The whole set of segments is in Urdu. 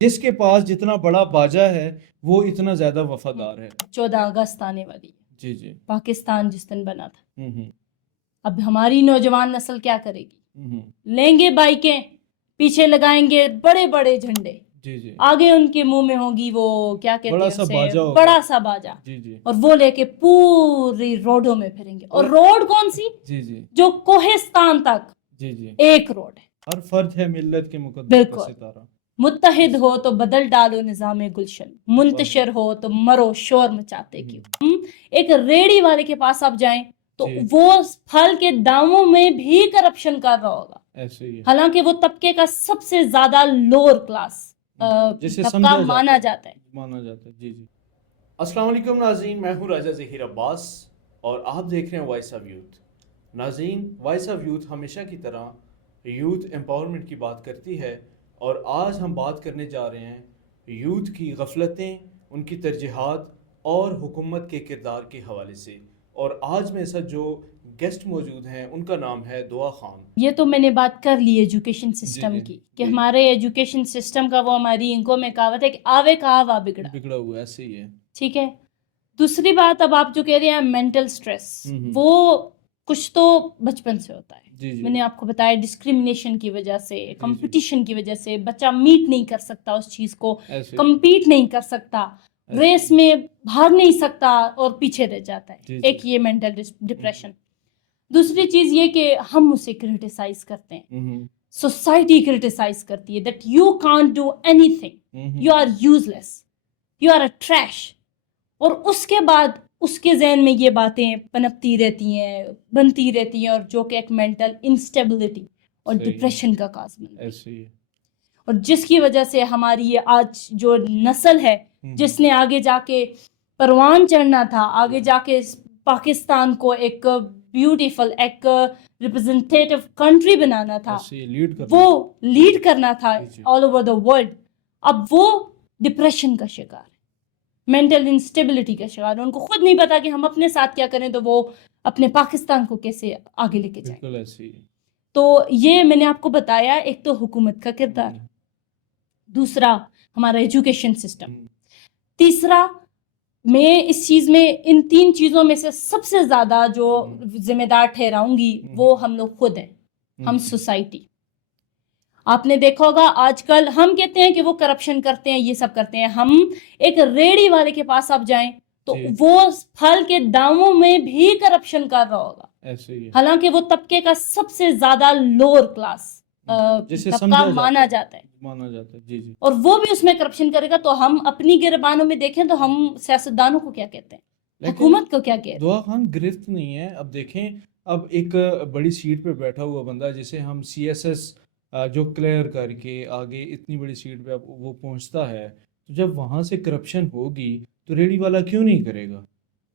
جس کے پاس جتنا بڑا باجا ہے وہ اتنا زیادہ وفادار ہے. 14 اگست آنے والی ہے، جی جی. پاکستان جس دن بنا تھا. ہوں اب ہماری نوجوان نسل کیا کرے گی؟ ہوں. لیں گے بائکیں، پیچھے لگائیں گے بڑے بڑے جھنڈے، جی جی. آگے ان کے منہ میں ہوگی وہ کیا کہتے بڑا ہیں سا اسے، باجا ہوگا. بڑا سا باجا. جی جی. اور وہ لے کے پوری روڈوں میں پھریں گے. اور روڈ کون سی؟ جی جی. جو کوہستان تک جی جی. ایک روڈ ہے. ہر فرد ہے ملت کے مقدس کا بالکل. ستارہ. متحد ہو تو بدل ڈالو نظام گلشن، منتشر ہو تو مرو شور مچاتے کیوں. ہم ایک ریڑی والے کے پاس آپ جائیں تو وہ پھل کے داموں میں بھی کرپشن کر رہا ہوگا، ایسے ہی ہے. حالانکہ وہ طبقے کا سب سے زیادہ لوور کلاس طبقہ مانا جاتا ہے. جی جی. السلام علیکم ناظرین، میں ہوں راجہ ظہیر عباس اور آپ دیکھ رہے ہیں وائس آف یوتھ. ناظرین، وائس آف یوتھ ہمیشہ کی طرح یوتھ امپاورمنٹ کی بات کرتی ہے، اور آج ہم بات کرنے جا رہے ہیں یوتھ کی غفلتیں، ان کی ترجیحات اور حکومت کے کردار کے حوالے سے. اور آج میرے ساتھ جو گیسٹ موجود ہیں ان کا نام ہے دعا خان. یہ تو میں نے بات کر لی ایجوکیشن سسٹم کی کہ ہمارے ایجوکیشن سسٹم کا وہ ہماری انکوں میں کہاوت ہے کہ آوے کا آوا بگڑا ہوا. ایسے ہی ہے. ٹھیک ہے. دوسری بات، اب آپ جو کہہ رہے ہیں مینٹل سٹریس، وہ کچھ تو بچپن سے ہوتا ہے. میں نے آپ کو بتایا ڈسکریمنیشن کی وجہ سے، کمپٹیشن کی وجہ سے بچہ میٹ نہیں کر سکتا اس چیز کو، کمپیٹ نہیں کر سکتا، ریس میں بھاگ نہیں سکتا اور پیچھے رہ جاتا ہے. ایک یہ مینٹل ڈپریشن. دوسری چیز یہ کہ ہم اسے کرٹیسائز کرتے ہیں، سوسائٹی کرٹیسائز کرتی ہے that you can't do anything, you are useless, you are a trash. اور اس کے بعد اس کے ذہن میں یہ باتیں پنپتی رہتی ہیں، بنتی رہتی ہیں، اور جو کہ ایک مینٹل انسٹیبلٹی اور ڈپریشن کا باعث بنتی ہے. اور جس کی وجہ سے ہماری یہ آج جو نسل ہے جس نے آگے جا کے پروان چڑھنا تھا، آگے جا کے پاکستان کو ایک بیوٹیفل، ایک ریپرزنٹیٹو کنٹری بنانا تھا، وہ لیڈ کرنا تھا آل اوور دا ورلڈ، اب وہ ڈپریشن کا شکار ہے، مینٹل انسٹیبلٹی کا شکار ہے. ان کو خود نہیں پتا کہ ہم اپنے ساتھ کیا کریں تو وہ اپنے پاکستان کو کیسے آگے لے کے جائیں. تو یہ میں نے آپ کو بتایا، ایک تو حکومت کا کردار، دوسرا ہمارا ایجوکیشن سسٹم، تیسرا میں اس چیز میں ان تین چیزوں میں سے سب سے زیادہ جو ذمہ دار ٹھہراؤں گی وہ ہم لوگ خود ہیں، ہم سوسائٹی. آپ نے دیکھا ہوگا آج کل ہم کہتے ہیں کہ وہ کرپشن کرتے ہیں، یہ سب کرتے ہیں. ہم ایک ریڑی والے کے پاس آپ جائیں تو وہ پھل کے داموں میں بھی کرپشن کر رہا ہوگا، حالانکہ وہ طبقے کا سب سے زیادہ لوور کلاس طبقہ مانا جاتا ہے. جی جی. اور وہ بھی اس میں کرپشن کرے گا. تو ہم اپنی گربانوں میں دیکھیں تو ہم سیاستدانوں کو کیا کہتے ہیں، حکومت کو کیا کہتے ہیں. دعا خان گرفت نہیں ہے. اب دیکھیں، اب ایک بڑی سیٹ پہ بیٹھا ہوا بندہ جسے ہم سی ایس ایس جو کلیئر کر کے آگے اتنی بڑی سیٹ پہ وہ پہنچتا ہے، تو جب وہاں سے کرپشن ہوگی تو ریڈی والا کیوں نہیں کرے گا؟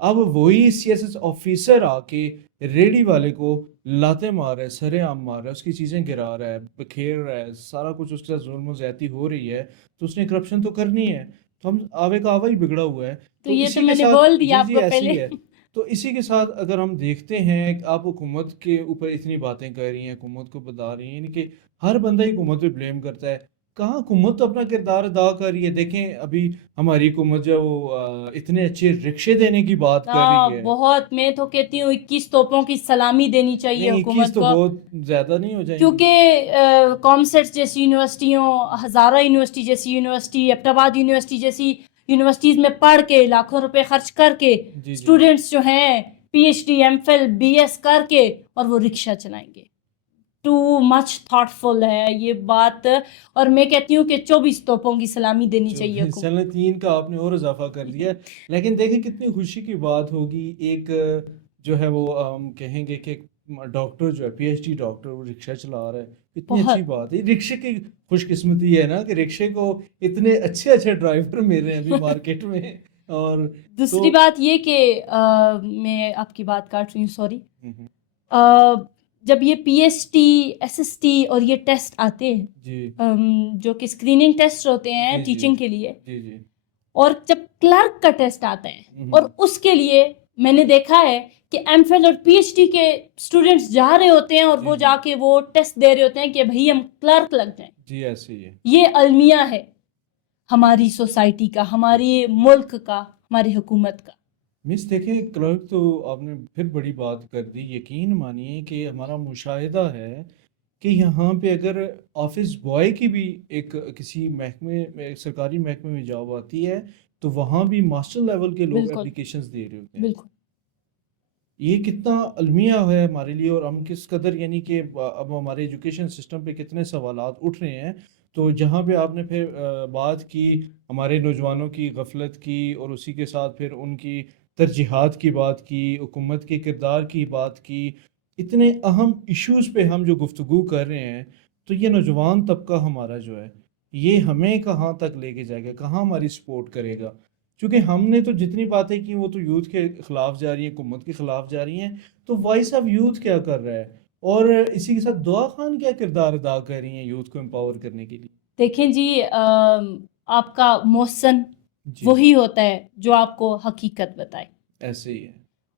اب وہی سی ایس ایس آفیسر آ کے ریڈی والے کو لاتے مار رہا ہے، سرے عام مار رہا ہے، اس کی چیزیں گرا رہا ہے، بکھیر رہا ہے، سارا کچھ اس کے ساتھ ظلم و زیادتی ہو رہی ہے، تو اس نے کرپشن تو کرنی ہے. تو ہم آوے کا آوا ہی بگڑا ہوا ہے. تو یہ تو میں نے بول دیا آپ کو پہلے. تو اسی کے ساتھ اگر ہم دیکھتے ہیں کہ آپ حکومت کے اوپر اتنی باتیں کر رہی ہیں، حکومت کو بتا رہی ہیں، یعنی کہ ہر بندہ ہی حکومت پہ بلیم کرتا ہے. کہاں حکومت تو اپنا کردار ادا کر رہی ہے. دیکھیں ابھی ہماری حکومت جو وہ اتنے اچھے رکشے دینے کی بات کر رہی ہے. بہت، میں تو کہتی ہوں 21 توپوں کی سلامی دینی چاہیے حکومت کو. تو بہت زیادہ نہیں ہو جائیں گے، کیونکہ کامسیٹ جیسی یونیورسٹیوں، ہزارہ یونیورسٹی جیسی یونیورسٹی، ایبٹ آباد یونیورسٹی جیسی یونیورسٹیز میں پڑھ کے لاکھوں روپے خرچ کر کے اسٹوڈنٹس جو ہیں P H D, M Phil, B S کر کے، اور وہ رکشہ چلائیں گے. ٹو مچ تھاٹ فل ہے یہ بات. اور میں کہتی ہوں کہ 24 توپوں کی سلامی دینی چاہیے. چلیں 3 کا آپ نے اور اضافہ کر دیا. لیکن دیکھیں کتنی خوشی کی بات ہوگی، ایک جو ہے وہ ہم کہیں گے کہ ڈاکٹر جو ہے پی ایچ ڈی ڈاکٹر، وہ رکشہ چلا رہا ہے. کتنی اچھی بات ہے. رکشے کی خوش قسمتی ہے نا کہ رکشے کو اتنے اچھے ڈرائیور مل رہے ہیں ابھی مارکیٹ میں. اور دوسری بات یہ کہ میں آپ کی بات کاٹ رہی ہوں، سوری. جب یہ P S T, S S T اور یہ ٹیسٹ آتے ہیں جو کہ اسکریننگ ٹیسٹ ہوتے ہیں ٹیچنگ کے لیے، اور جب کلرک کا ٹیسٹ آتا ہے، اور اس کے لیے میں نے دیکھا ہے کہ ایم فل اور پی ایچ ڈی کے اسٹوڈنٹس جا رہے ہوتے ہیں اور وہ جا کے وہ ٹیسٹ دے رہے ہوتے ہیں کہ بھائی ہم کلرک لگ جائیں. جی ایسے ہی ہے. یہ المیہ ہے. ہماری سوسائٹی کا، ہمارے ملک کا، ہماری حکومت کا. مس دیکھیں کلرک تو آپ نے پھر بڑی بات کر دی. یقین مانیے کہ ہمارا مشاہدہ ہے کہ یہاں پہ اگر آفس بوائے کی بھی ایک کسی محکمے میں، سرکاری محکمے میں جاب آتی ہے تو وہاں بھی ماسٹر لیول کے لوگ بالکل اپلیکیشنز دے رہے ہوتے ہیں. بالکل. یہ کتنا المیہ ہے ہمارے لیے، اور ہم کس قدر یعنی کہ اب ہمارے ایجوکیشن سسٹم پہ کتنے سوالات اٹھ رہے ہیں. تو جہاں پہ آپ نے پھر بات کی ہمارے نوجوانوں کی غفلت کی، اور اسی کے ساتھ پھر ان کی ترجیحات کی بات کی، حکومت کے کردار کی بات کی، اتنے اہم ایشوز پہ ہم جو گفتگو کر رہے ہیں، تو یہ نوجوان طبقہ ہمارا جو ہے یہ ہمیں کہاں تک لے کے جائے گا، کہاں ہماری سپورٹ کرے گا؟ کیونکہ ہم نے تو جتنی باتیں کی وہ تو یوتھ کے خلاف جا رہی ہیں، حکومت کے خلاف جا رہی ہیں. تو وائس آف یوتھ کیا کر رہا ہے، اور اسی کے ساتھ دعا خان کیا کردار ادا کر رہی ہیں یوتھ کو امپاور کرنے کے لیے؟ دیکھیں جی، آپ کا محسن جی وہی ہوتا ہے جو آپ کو حقیقت بتائے، ایسے ہی ہے.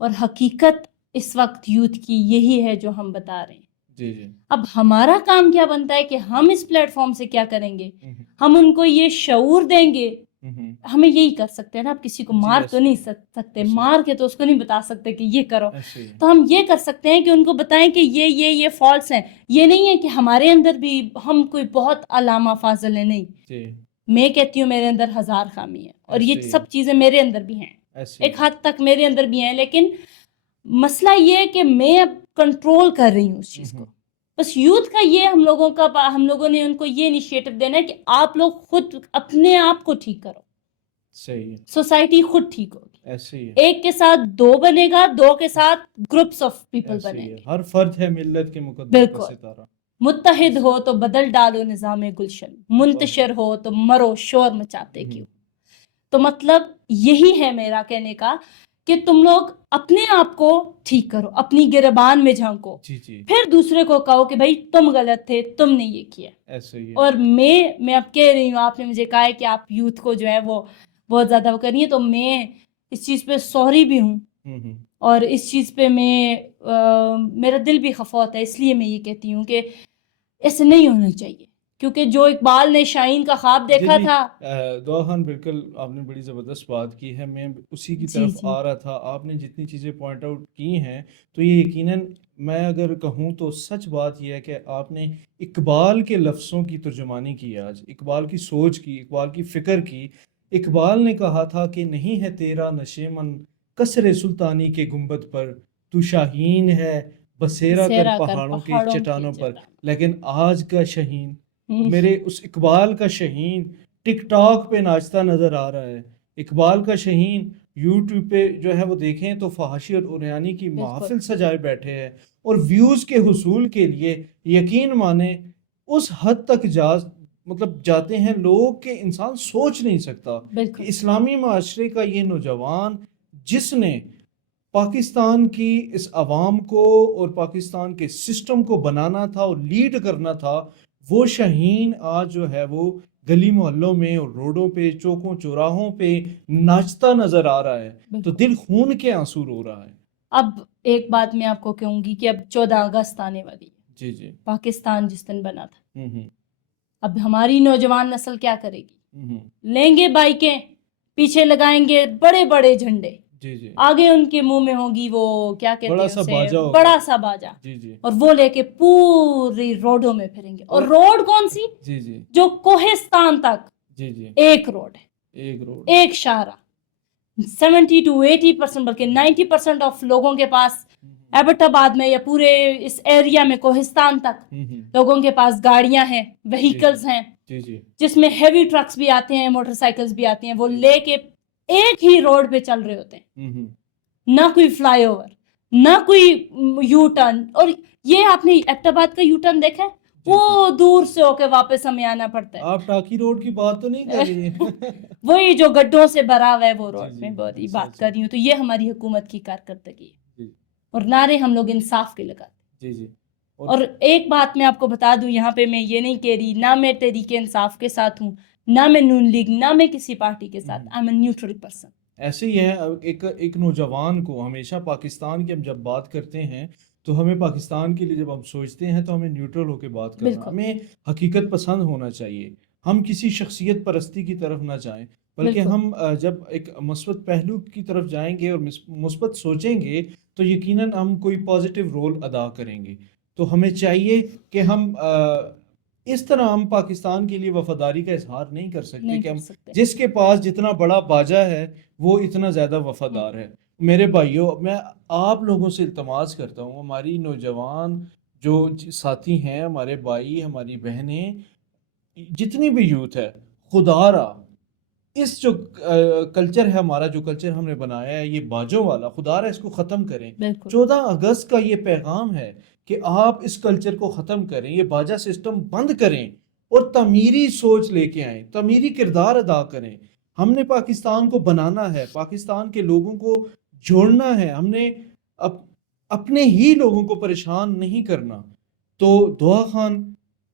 اور حقیقت اس وقت یوتھ کی یہی ہے جو ہم بتا رہے ہیں. جی جی. اب ہمارا کام کیا بنتا ہے کہ ہم اس پلیٹ فارم سے کیا کریں گے؟ ہوں ہم ان کو یہ شعور دیں گے. ہوں. ہمیں یہی کر سکتے ہیں نا، آپ کسی کو جی مار تو ایسے نہیں ہی سکتے، ایسے ہی مار کے تو اس کو نہیں بتا سکتے کہ یہ کرو. ایسے ہی. تو ہم یہ کر سکتے ہیں کہ ان کو بتائیں کہ یہ فالٹس ہیں. یہ نہیں ہے کہ ہمارے اندر بھی ہم کوئی بہت علامہ فاضل ہیں، نہیں. جی میں کہتی ہوں میرے اندر ہزار خامی ہے، اور ایسے یہ ہی سب چیزیں میرے اندر بھی ہیں، ایسے ہی. ایک حد تک میرے اندر بھی ہیں. لیکن مسئلہ یہ ہے کہ میں اب کنٹرول کر رہی ہوں اس چیز کو. بس یوتھ کا یہ ہم لوگوں نے ان کو یہ انیشیٹو دینا ہے کہ آپ لوگ خود اپنے آپ کو ٹھیک کرو. صحیح ہے. سوسائٹی خود ٹھیک ہوگی. ایسے ہی ہے. ایک کے ساتھ دو بنے گا، دو کے ساتھ گروپس آف پیپل ایسے بنیں ہی ہے. گے. ہر فرد ہے ملت کے مقدر کا بالکل. ستارہ. متحد ہو تو بدل ڈالو نظام گلشن، منتشر ہو تو مرو شور مچاتے کیوں. تو مطلب یہی ہے میرا کہنے کا کہ تم لوگ اپنے آپ کو ٹھیک کرو، اپنی گربان میں جھانکو، جی جی. پھر دوسرے کو کہو کہ بھائی تم غلط تھے، تم نے یہ کیا. ایسے ہی ہے. اور میں اب کہہ رہی ہوں، آپ نے مجھے کہا ہے کہ آپ یوتھ کو جو ہے وہ بہت زیادہ وہ کریے، تو میں اس چیز پہ سوری بھی ہوں، اور اس چیز پہ میرا دل بھی خفا ہوتا ہے. اس لیے میں یہ کہتی ہوں کہ ایسے نہیں ہونا چاہیے، کیونکہ جو اقبال نے شاہین کا خواب دیکھا تھا. دعا خان بالکل آپ نے بڑی زبردست بات کی ہے، میں اسی کی جی طرف جی آ رہا تھا. آپ نے جتنی چیزیں پوائنٹ آؤٹ کی ہیں تو یہ یقیناً میں اگر کہوں تو سچ بات یہ ہے کہ آپ نے اقبال کے لفظوں کی ترجمانی کی، آج اقبال کی سوچ کی، اقبال کی فکر کی. اقبال نے کہا تھا کہ نہیں ہے تیرا نشیمن کسر سلطانی کے گنبد پر، تو شاہین ہے بسیرا کر پہاڑوں کے چٹانوں پر. لیکن آج کا شاہین، میرے اس اقبال کا شاہین ٹک ٹاک پہ ناچتا نظر آ رہا ہے. اقبال کا شاہین یوٹیوب پہ جو ہے وہ دیکھیں تو فحاشی اور عریانی کی محافل سجائے بیٹھے ہیں، اور ویوز کے حصول کے لیے یقین مانیں اس حد تک جاتے ہیں لوگ کہ انسان سوچ نہیں سکتا کہ اسلامی معاشرے کا یہ نوجوان جس نے پاکستان کی اس عوام کو اور پاکستان کے سسٹم کو بنانا تھا اور لیڈ کرنا تھا، وہ شاہین آج جو ہے وہ گلی محلوں میں اور روڈوں پہ چوکوں چوراہوں پہ ناچتا نظر آ رہا ہے. تو دل خون کے آنسو رو رہا ہے. اب ایک بات میں آپ کو کہوں گی کہ اب 14 اگست آنے والی ہے. جی جی. پاکستان جس دن بنا تھا، اب ہماری نوجوان نسل کیا کرے گی؟ لیں گے بائکیں، پیچھے لگائیں گے بڑے بڑے جھنڈے، جی جی. آگے ان کے منہ میں ہوگی وہ کیا کہتے ہیں اسے، ہوگا، بڑا سا باجا. جی جی. اور وہ لے کے پوری روڈوں میں پھریں گے. اور روڈ کون سی؟ جی جی. جو کوہستان تک جی جی. ایک روڈ ہے، ایک شارع. 70 to 80% بلکہ 90% آف لوگوں کے پاس ایبٹ آباد میں یا پورے اس ایریا میں کوہستان تک لوگوں کے پاس گاڑیاں ہیں، وہیکلز ہیں، جس میں ہیوی ٹرکس بھی آتے ہیں، موٹر سائیکلز بھی آتے ہیں. وہ لے کے ایک ہی روڈ پہ چل رہے ہوتے ہیں، نہ کوئی فلائی اوور، نہ کوئی یو ٹرن. اور یہ آپ نے ایبٹ آباد کا یو ٹرن دیکھا ہے؟ وہ دور سے ہو کے واپس ہمیں آنا پڑتا ہے. آپ ٹاکی روڈ کی بات تو نہیں کر رہی ہیں؟ وہی جو گڈھوں سے بھرا ہوا ہے وہ روڈ میں بات کر رہی ہوں. تو یہ ہماری حکومت کی کارکردگی ہے، اور نعرے ہم لوگ انصاف کے لگاتے. جی جی. اور ایک بات میں آپ کو بتا دوں یہاں پہ، میں یہ نہیں کہہ رہی نہ میں تحریک انصاف کے ساتھ ہوں، نہ میں نون لیگ، نہ میں کسی پارٹی کے ساتھ. I am a neutral person. ایسے ہی ہے. ایک نوجوان کو ہمیشہ پاکستان کی ہم جب بات کرتے ہیں تو ہمیں پاکستان کے لیے جب ہم سوچتے ہیں تو ہمیں نیوٹرل ہو کے بات کرنا، ہمیں حقیقت پسند ہونا چاہیے. ہم کسی شخصیت پرستی کی طرف نہ جائیں، بلکہ بالکل ہم جب ایک مثبت پہلو کی طرف جائیں گے اور مثبت سوچیں گے تو یقیناً ہم کوئی پازیٹیو رول ادا کریں گے. تو ہمیں چاہیے کہ ہم اس طرح ہم پاکستان کے لیے وفاداری کا اظہار نہیں کر سکتے نہیں کہ کر ہم سکتے. جس کے پاس جتنا بڑا باجا ہے وہ اتنا زیادہ وفادار ہے. میرے بھائیوں، میں آپ لوگوں سے التماس کرتا ہوں، ہماری نوجوان جو ساتھی ہیں، ہمارے بھائی، ہماری بہنیں، جتنی بھی یوتھ ہے، خدا را اس جو کلچر ہے ہمارا، جو کلچر ہم نے بنایا ہے یہ باجوں والا، خدا را اس کو ختم کریں. بالکل 14 اگست کا یہ پیغام ہے کہ آپ اس کلچر کو ختم کریں، یہ باجا سسٹم بند کریں اور تعمیری سوچ لے کے آئیں، تعمیری کردار ادا کریں. ہم نے پاکستان کو بنانا ہے، پاکستان کے لوگوں کو جوڑنا ہے، ہم نے اپنے ہی لوگوں کو پریشان نہیں کرنا. تو دعا خان،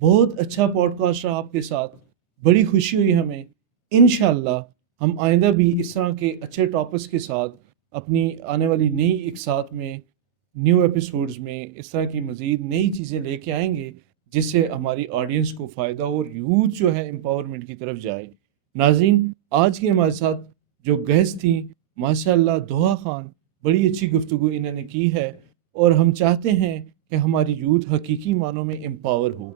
بہت اچھا پوڈ کاسٹ رہا آپ کے ساتھ، بڑی خوشی ہوئی ہمیں. انشاءاللہ ہم آئندہ بھی اس طرح کے اچھے ٹاپکس کے ساتھ اپنی آنے والی نئی ایک ساتھ میں نیو ایپیسوڈز میں اس طرح کی مزید نئی چیزیں لے کے آئیں گے جس سے ہماری آڈینس کو فائدہ ہو اور یوتھ جو ہے امپاورمنٹ کی طرف جائے. ناظرین، آج کی ہمارے ساتھ جو گیسٹ تھیں، ماشاءاللہ دعا خان، بڑی اچھی گفتگو انہوں نے کی ہے، اور ہم چاہتے ہیں کہ ہماری یوتھ حقیقی معنوں میں امپاور ہو.